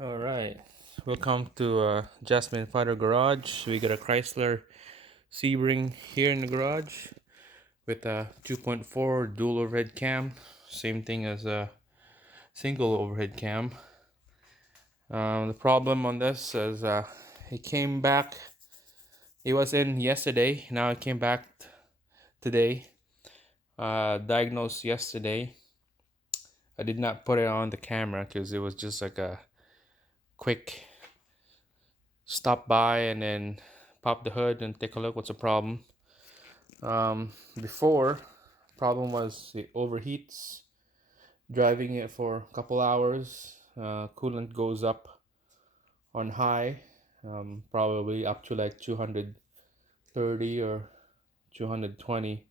All right, welcome to Jasmine Fighter Garage. We got a Chrysler Sebring here in the garage with a 2.4 dual overhead cam. Same thing as a single overhead cam. The problem on this is it came back. It was in yesterday. Now it came back today. Diagnosed yesterday. I did not put it on the camera because it was just like a quick stop by and then pop the hood and take a look what's the problem. Before, problem was it overheats. Driving it for a couple hours, coolant goes up on high, probably up to like 230 or 220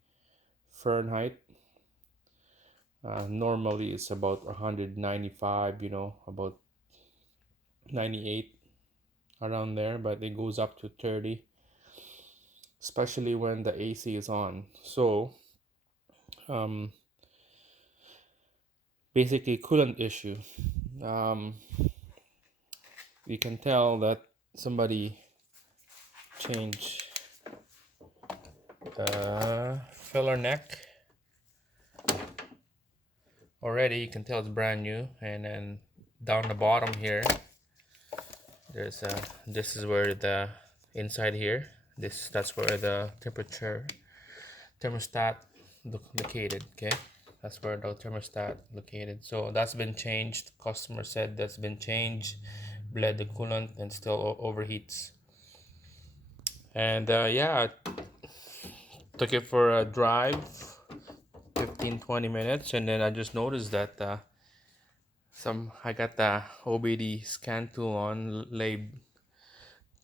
Fahrenheit. Normally it's about 195, about 98 around there, but it goes up to 30, especially when the AC is on. So um, basically coolant issue. Um, you can tell that somebody changed the filler neck already. You can tell it's brand new, and then down the bottom here there's a this is where the inside here, that's where the thermostat located. Okay, that's where the thermostat located. So that's been changed. Customer said that's been changed, bled the coolant and still overheats. And yeah, I took it for a drive, 15-20 minutes, and then I just noticed that I got the OBD scan tool on,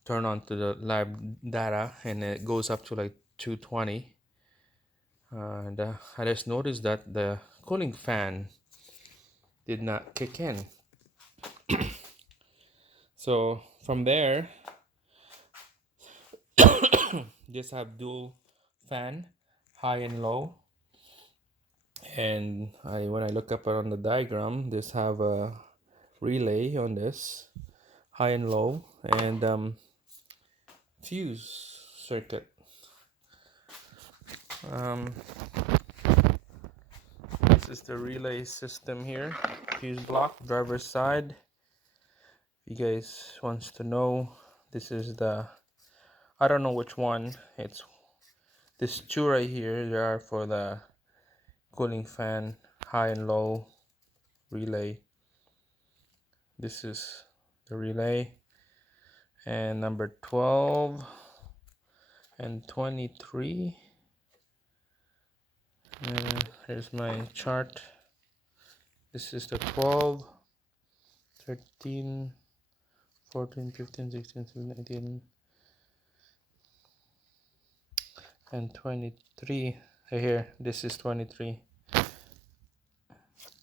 turn on to the lab data, and it goes up to like 220. And I just noticed that the cooling fan did not kick in. So from there, just have dual fan, high and low. And when I look up on the diagram, this have a relay on this, high and low, and fuse circuit. Um, this is the relay system here, fuse block, driver's side. If you guys wants to know, this is I don't know which one. It's this two right here. They are for the cooling fan, high and low relay. This is the relay, and number 12 and 23. Here's my chart. This is the 12, 13, 14, 15, 16, 17, 18, and 23. Here, this is 23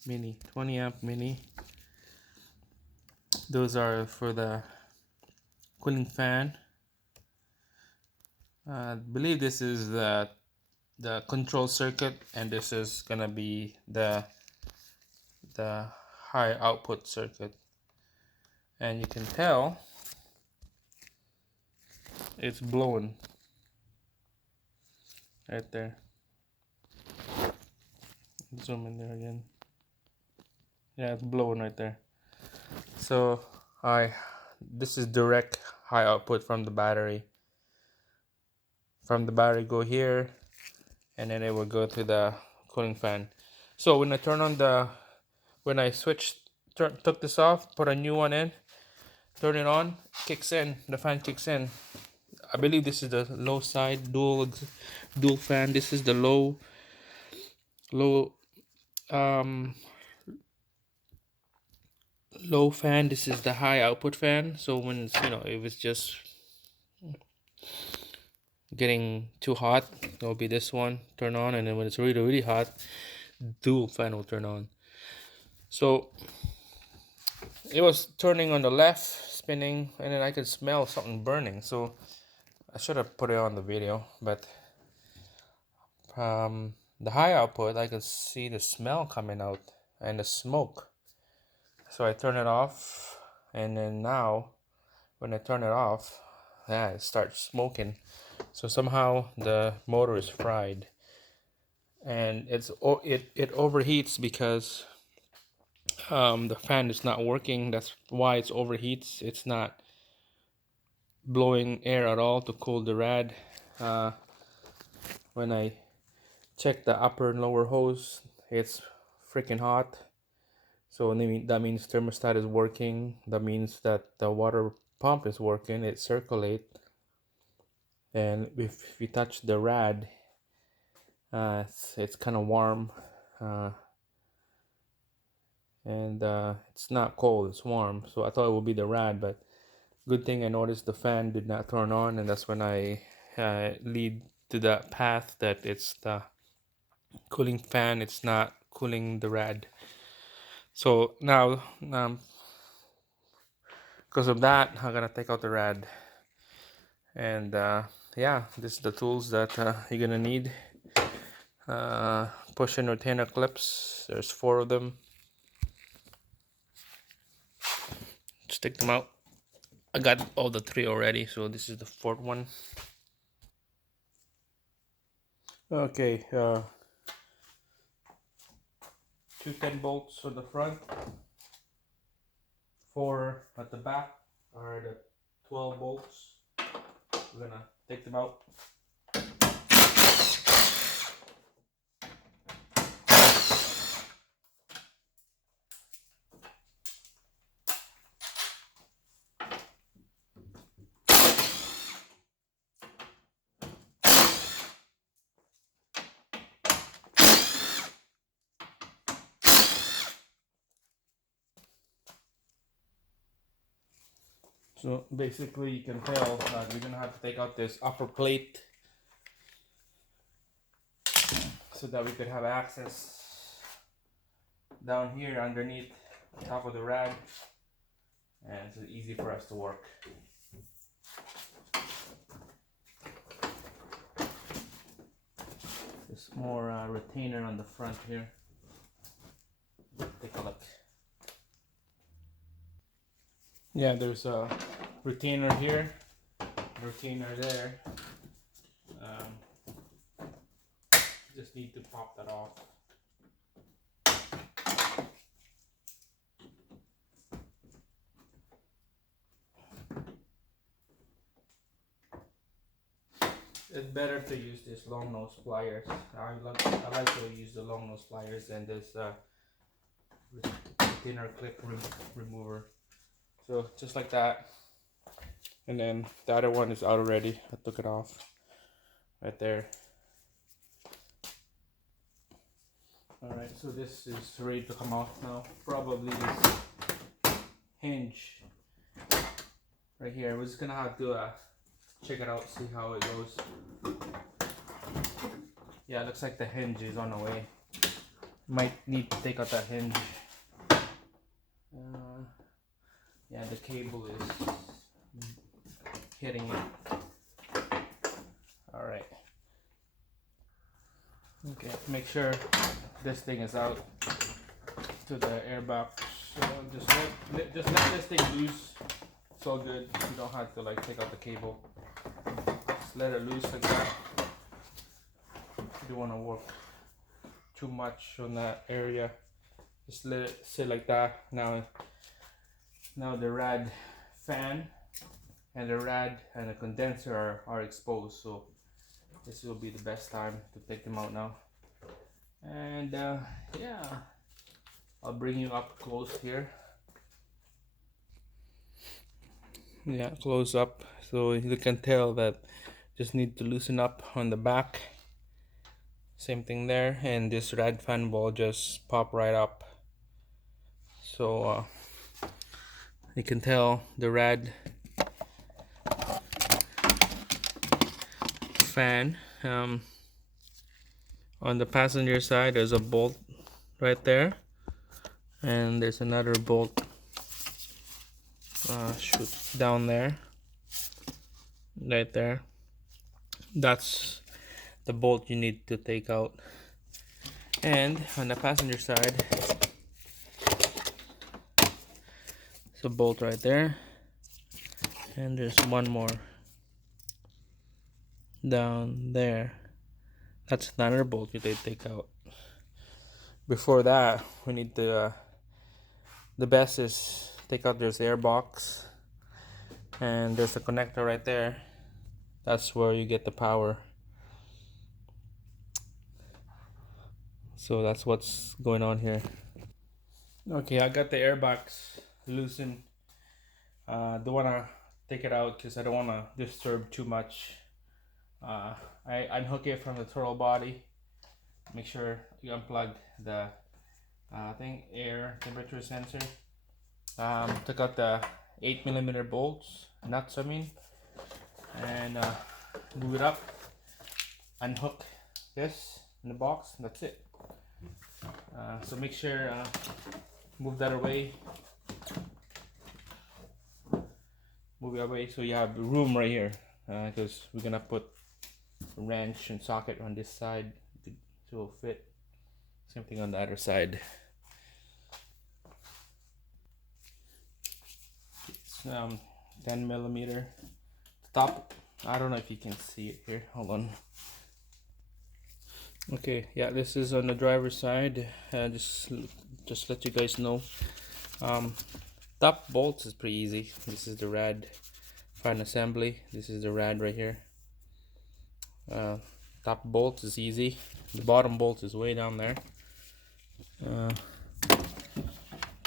mini, 20 amp mini. Those are for the cooling fan. I believe this is the control circuit, and this is gonna be the high output circuit. And you can tell it's blowing right there. Zoom in there again. Yeah, it's blowing right there. So this is direct high output from the battery. From the battery go here, and then it will go to the cooling fan. So when I turn on when I took this off, put a new one in, turn it on, kicks in, the fan kicks in. I believe this is the low side dual fan. This is the low um low fan. This is the high output fan. So when it's, if it's just getting too hot, it'll be this one turn on, and then when it's really really hot, dual fan will turn on. So it was turning on the left, spinning, and then I could smell something burning. So I should have put it on the video, but the high output, I could see the smell coming out and the smoke. So I turn it off, and then now when I turn it off, yeah, it starts smoking. So somehow the motor is fried, and it overheats because the fan is not working. That's why it overheats. It's not blowing air at all to cool the rad. Uh, when I check the upper and lower hose, it's freaking hot. So that means thermostat is working. That means that the water pump is working. It circulate, and if we touch the rad, it's kind of warm, uh, and it's not cold. It's warm. So I thought it would be the rad, but good thing I noticed the fan did not turn on, and that's when I lead to that path that it's the cooling fan. It's not cooling the rad. So now, because of that, I'm gonna take out the rad, and yeah, this is the tools that you're gonna need. Push and retainer clips. There's 4 of them. Just take them out. I got all the 3 already, so this is the 4th one. Okay, 2 10 bolts on the front, 4 at the back are the 12 bolts. We're gonna take them out. So basically you can tell that we're gonna have to take out this upper plate so that we could have access down here underneath the top of the rad, and it's easy for us to work. There's more retainer on the front here. Take a look. Yeah, there's a retainer here, retainer there. Just need to pop that off. It's better to use this long nose pliers. I like to use the long nose pliers and this retainer clip remover. So just like that, and then the other one is out already. I took it off right there. Alright, so this is ready to come off now. Probably this hinge right here. We're just gonna have to check it out, see how it goes. Yeah, it looks like the hinge is on the way. Might need to take out that hinge. Yeah, the cable is hitting it. Alright. Okay, make sure this thing is out to the air box. So just let this thing loose. It's all good. You don't have to like take out the cable. Just let it loose like that. You don't want to work too much on that area. Just let it sit like that. Now the rad fan and the rad and the condenser are exposed, so this will be the best time to take them out now. And yeah, I'll bring you up close here. Yeah, close up so you can tell that just need to loosen up on the back. Same thing there, and this rad fan will just pop right up. So you can tell the rad fan on the passenger side. There's a bolt right there, and there's another bolt shoot down there, right there. That's the bolt you need to take out. And on the passenger side, the bolt right there, and there's one more down there. That's another bolt you take out. Before that, we need to the best is take out this air box, and there's a connector right there. That's where you get the power. So that's what's going on here. Okay, I got the air box loosened. Don't wanna take it out because I don't wanna disturb too much. I unhook it from the throttle body. Make sure you unplug the air temperature sensor. Took out the 8mm bolts, nuts I mean, and move it up. Unhook this in the box. That's it. So make sure move that away. Move it away so you have room right here, because we're gonna put a wrench and socket on this side so it'll fit. Same thing on the other side. It's 10mm. Top. I don't know if you can see it here. Hold on. Okay, yeah, this is on the driver's side. Just let you guys know. Top bolts is pretty easy. This is the rad fan assembly. This is the rad right here. Top bolt is easy. The bottom bolt is way down there.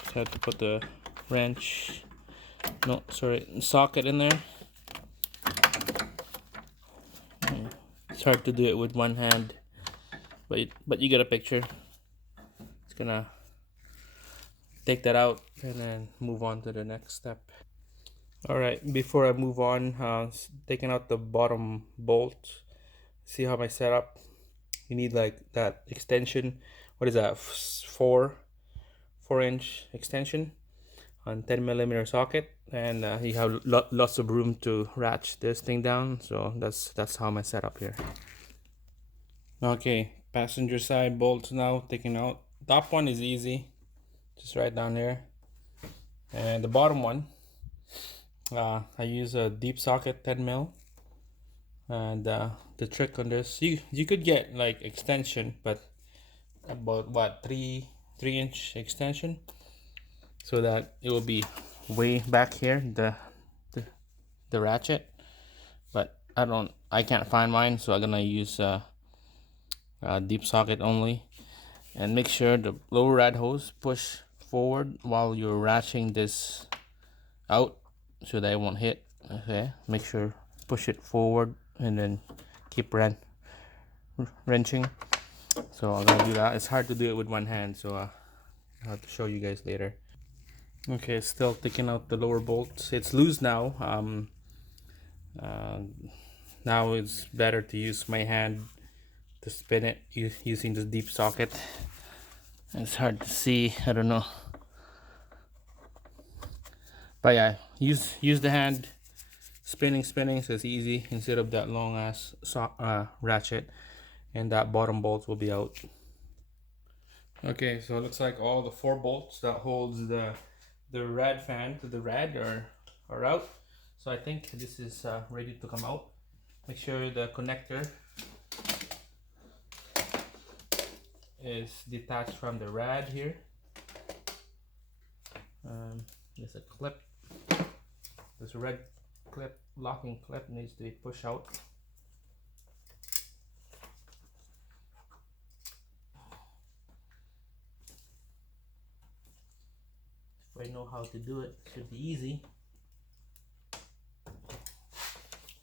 Just have to put the wrench, no, sorry, socket in there. It's hard to do it with one hand, but you get a picture. It's gonna take that out and then move on to the next step. Alright, before I move on, taking out the bottom bolt. See how my setup, you need like that extension. What is that, 4-inch extension on 10mm socket, and you have lots of room to ratchet this thing down. So that's how my setup here. Okay, passenger side bolts now taken out. Top one is easy, just right down here, and the bottom one I use a deep socket 10mm. And the trick on this, you could get like extension, but about what, 3-inch extension, so that it will be way back here, the ratchet. But I can't find mine, so I'm gonna use a deep socket only. And make sure the lower rad hose push forward while you're ratcheting this out so that it won't hit. Okay, make sure push it forward and then keep wrenching. So I'm gonna do that. It's hard to do it with one hand, so I'll have to show you guys later. Okay, still taking out the lower bolts. It's loose now. Now it's better to use my hand to spin it using this deep socket. It's hard to see, I don't know, but yeah, use the hand, spinning, so it's easy instead of that long ass ratchet, and that bottom bolt will be out. Okay, so it looks like all the 4 bolts that holds the rad fan to the rad are out. So I think this is ready to come out. Make sure the connector is detached from the rad here. There's a clip. This red clip, locking clip, needs to be pushed out. If I know how to do it, it should be easy.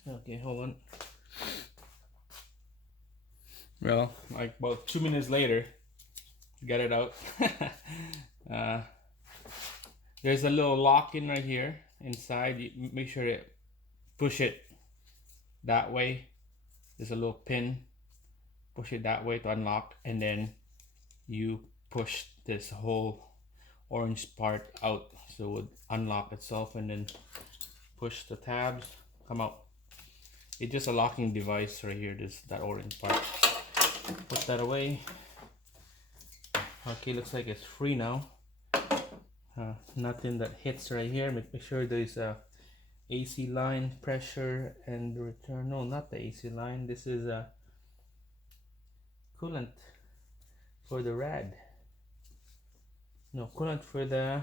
Okay, hold on. Well, like about 2 minutes later, got it out. There's a little lock in right here inside. You make sure to push it that way. There's a little pin. Push it that way to unlock, and then you push this whole orange part out, so it would unlock itself, and then push the tabs, come out. It's just a locking device right here, that orange part. Put that away. Okay, looks like it's free now. nothing that hits right here. Make sure there's a AC line, pressure, and return. No, not the AC line. This is a coolant for the rad. No, coolant for the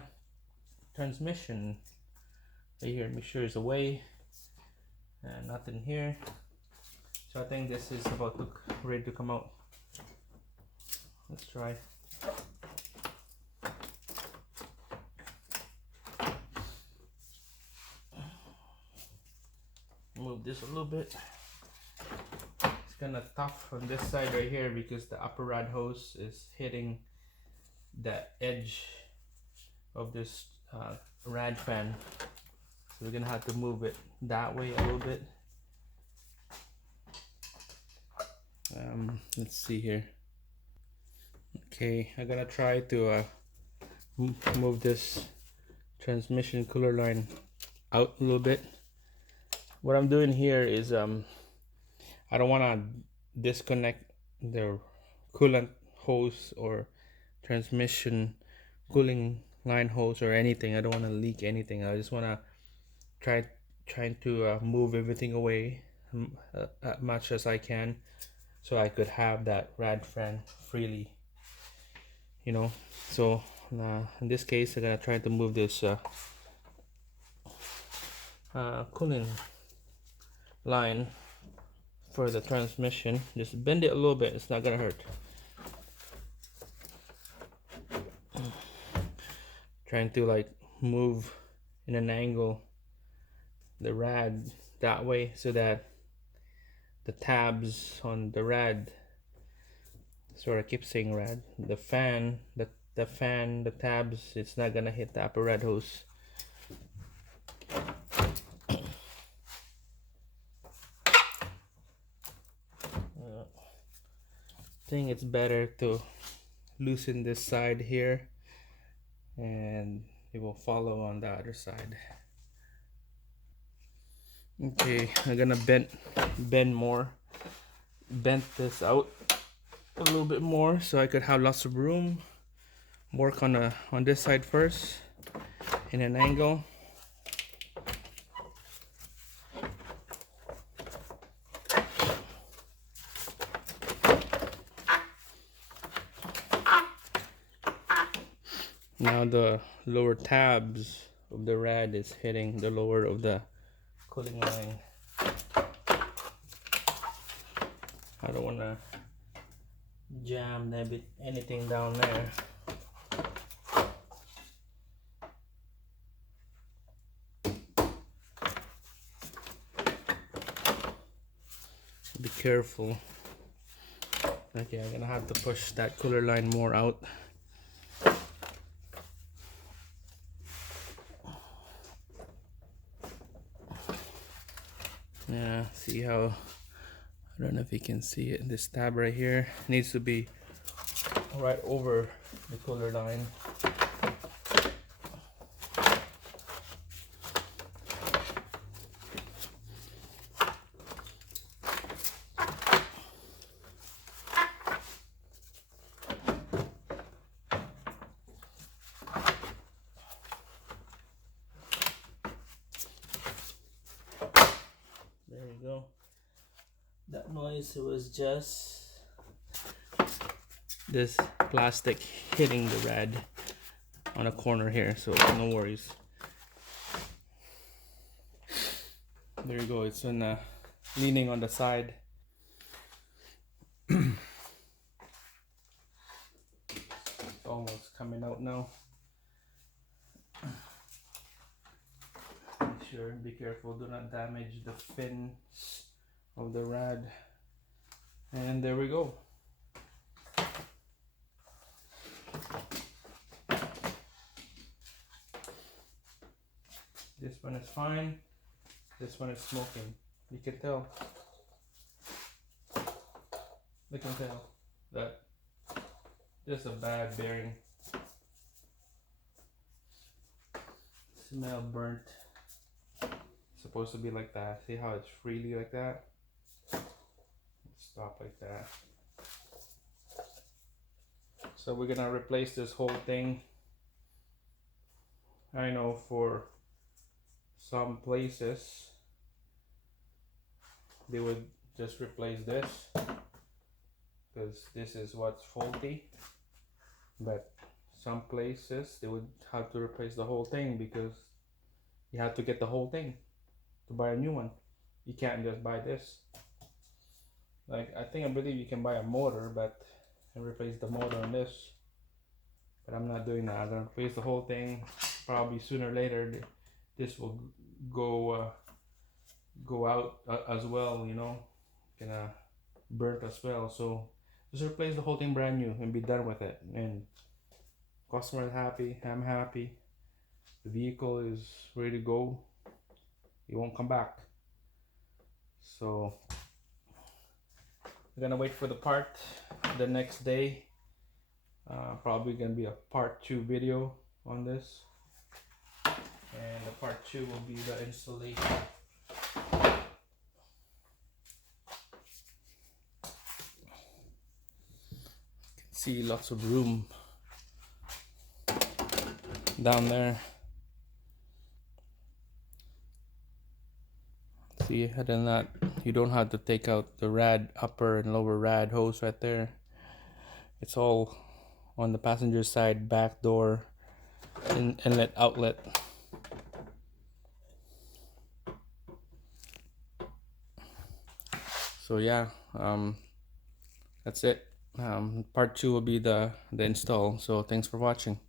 transmission. Right here, make sure it's away. Nothing here. So I think this is about to ready to come out. Let's try. Move this a little bit. It's kind of tough on this side right here because the upper rad hose is hitting the edge of this rad fan. So we're gonna have to move it that way a little bit. Let's see here. Okay, I'm gonna try to move this transmission cooler line out a little bit. What I'm doing here is I don't want to disconnect the coolant hose or transmission cooling line hose or anything. I don't want to leak anything. I just want to trying to move everything away as much as I can, so I could have that rad fan freely, you know. So in this case, I'm gonna try to move this cooling line for the transmission. Just bend it a little bit, it's not gonna hurt. Trying to like move in an angle the rad that way so that the tabs on the rad, sorry I keep saying rad, the fan, the tabs, it's not gonna hit the upper rad hose. I think it's better to loosen this side here and it will follow on the other side. Okay, I'm gonna bend this out a little bit more so I could have lots of room. Work on this side first in an angle. Now the lower tabs of the rad is hitting the lower of the cooling line. I don't want to jam anything down there. Be careful. Okay, I'm gonna have to push that cooler line more out. Yeah, see how, I don't know if you can see it, this tab right here needs to be right over the cooler line. There you go. That noise was just this plastic hitting the rad on a corner here, so no worries. There you go, it's in leaning on the side. It's almost coming out now. Make sure, be careful, do not damage the fins of the rad. And there we go. This one is fine. This one is smoking. You can tell. You can tell that just a bad bearing. Smell burnt. It's supposed to be like that. See how it's freely like that? Stop like that. So we're gonna replace this whole thing. I know for some places they would just replace this because this is what's faulty, but some places they would have to replace the whole thing because you have to get the whole thing to buy a new one. You can't just buy this. Like I believe you can buy a motor but and replace the motor on this, but I'm not doing that. I'm gonna replace the whole thing. Probably sooner or later this will go go out as well, you know, gonna burnt as well. So just replace the whole thing brand new and be done with it. And customer is happy, I'm happy, the vehicle is ready to go, it won't come back. So we're gonna wait for the part the next day. Probably gonna be a part 2 video on this, and the part 2 will be the installation. See lots of room down there. See, other than that, you don't have to take out the rad upper and lower rad hose right there. It's all on the passenger side, back door, inlet, outlet. So yeah, that's it. Part 2 will be the install. So thanks for watching.